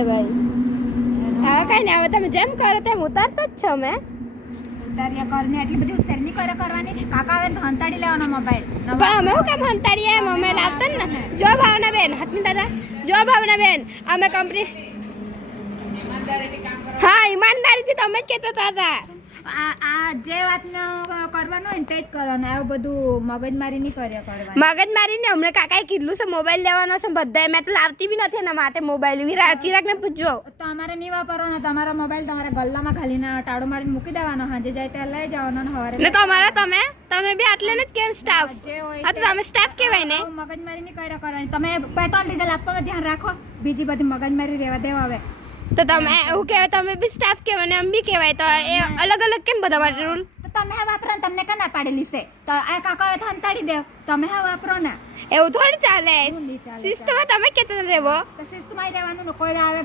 છે ભાઈ. હવે કઈ નહીં, હવે તમે જેમ કરો તેમ ઉતારતા જ છો. મેં ઉતાર્યા કરને એટલી બધી શેર નહીં કરવાની. કાકા આવે તો હંતાડી લેવાનો મોબાઈલ. પણ અમે હું કેમ હંતાડીએ? અમે લાવતા ને. જો ભાવના બેન હટની દાદા, જો ભાવના બેન અમે કંપની હા ઈમાનદારીથી તમે જ કહેતા હતા. આ જે વાત કરવાનું હોય ને તે જ કરવાનું. આવું બધું મગજમારી નહીં કર્યા કરવાની. મગજમારી ને હમણાં કાકાએ કીધું છે મોબાઈલ લેવાનો છે બધાએ. મેં તો લાવતી બી નથી એના માટે મોબાઈલ. ચિરાગને પૂછજો. તમારે નહીં વાપરવાનો. તમારો મોબાઈલ તમારા ગલ્લામાં ઘાલીને ટાળો મારીને મૂકી દેવાનો. સાંજે જાય ત્યાં લઈ જવાનો ને સવારે ને તમારા તમે બી આટલે ને જ કે સ્ટાફ. જે હોય હા તો તમે સ્ટાફ કહેવાય ને. મગજમારી નહીં કર્યા કરવાની. તમે પેટ્રોલ ડીઝલ આપવામાં ધ્યાન રાખો. બીજી બધી મગજમારી રહેવા દેવા હવે. તો તમે એવું કહેવાય, તમે બી સ્ટાફ કહેવાય ને એમ બી કહેવાય. તો એ અલગ અલગ કેમ બધા માટે રૂલ? તો તમે હા વાપરો ને તમને ના પાડેલી છે તો આ કાકા હવે હંતાડી દેવ. તમે હા વાપરો ને. એવું થોડું ચાલે. એવું નહીં ચાલે. શિસ્તમાં તમે કેતા રહેવો. તો શિસ્તમાં રહેવાનું ને કોઈ આવે